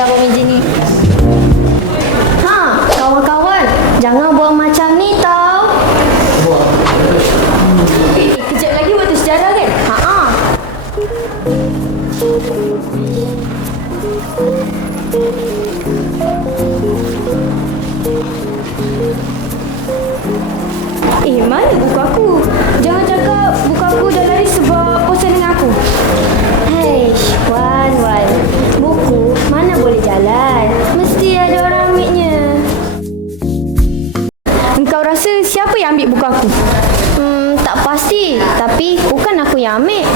biar bawah meja ni. Ha, kawan-kawan, jangan buang macam ni tau. Kejap lagi waktu sejarah kan? Ha. Mana buku aku? Jangan cakap buku aku dah lari sebab bosan dengan aku. Hei, Wan. Buku mana boleh jalan? Mesti ada orang ambilnya. Engkau rasa siapa yang ambil buku aku? Tak pasti. Tapi bukan aku yang ambil.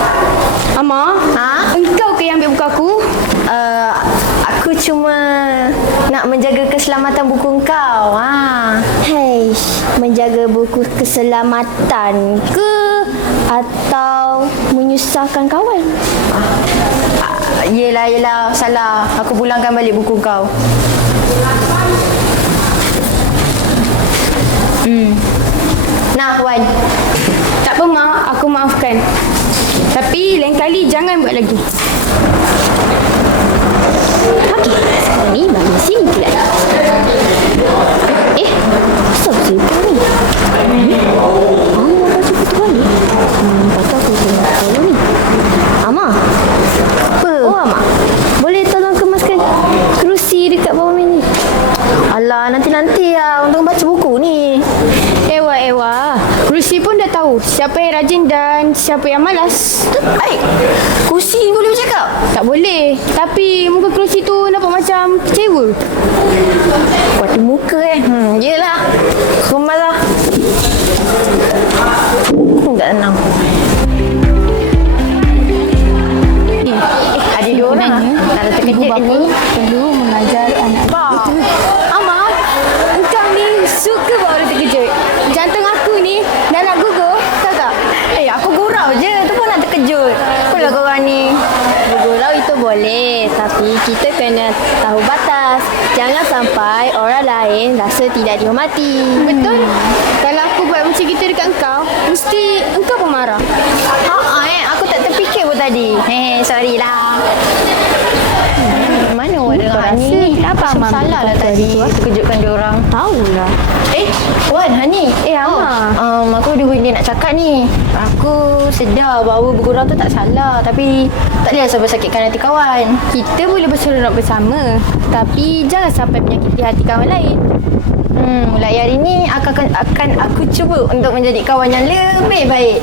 Ama? Ha? Engkau ke yang ambil buku aku? Aku cuma nak menjaga keselamatan buku engkau. Hei, menjaga buku keselamatan ke atau menyusahkan kawan? Yelah, salah. Aku pulangkan balik buku kau. Nah, Wan. Tak apa, Mak. Aku maafkan. Tapi lain kali jangan buat lagi. Okey, sekarang ni bagi sini pula. Asal siapa ni? Apa cuba tu balik? Patut aku tengok dulu ni. Ama. Apa? Oh, Ama. Boleh tolong kemaskan kerusi dekat bawah ni? Alah, nanti lah untuk baca buku ni. Ewa. Kerusi pun dah tahu siapa yang rajin dan siapa yang malas. Kursi boleh bercakap? Tak boleh. Tapi muka kerusi tu nampak macam kecewa. Kuat muka yelah. Kemas lah. Tak tenang. Ada dua orang. Ada terkejut ni. Perlu mengajar anak. Ama, engkau ni suka buat orang terkejut. Jantung aku ni dah nak gugur, tahu tak? Aku gurau je. Tu pun nak terkejut. Apalah korang ni. Bergurau itu boleh, tapi kita kena tahu batas. Jangan sampai orang lain rasa tidak dihormati. Betul? Kalau aku buat macam gitu dekat engkau, mesti engkau pun marah. Aku tak terfikir pun tadi. Sorry lah. Mana orang dengan Hani ni? Kenapa Amang salah lah tadi terkejutkan dia orang. Tahulah. Wan, Hani. Ama. Aku ada benda nak cakap ni. Aku sedar bahawa bergurau tu tak salah. Tapi tak boleh sampai sakitkan hati kawan. Kita boleh berseronok bersama, tapi jangan sampai menyakiti hati kawan lain. Mulai hari ni akan aku cuba untuk menjadi kawan yang lebih baik.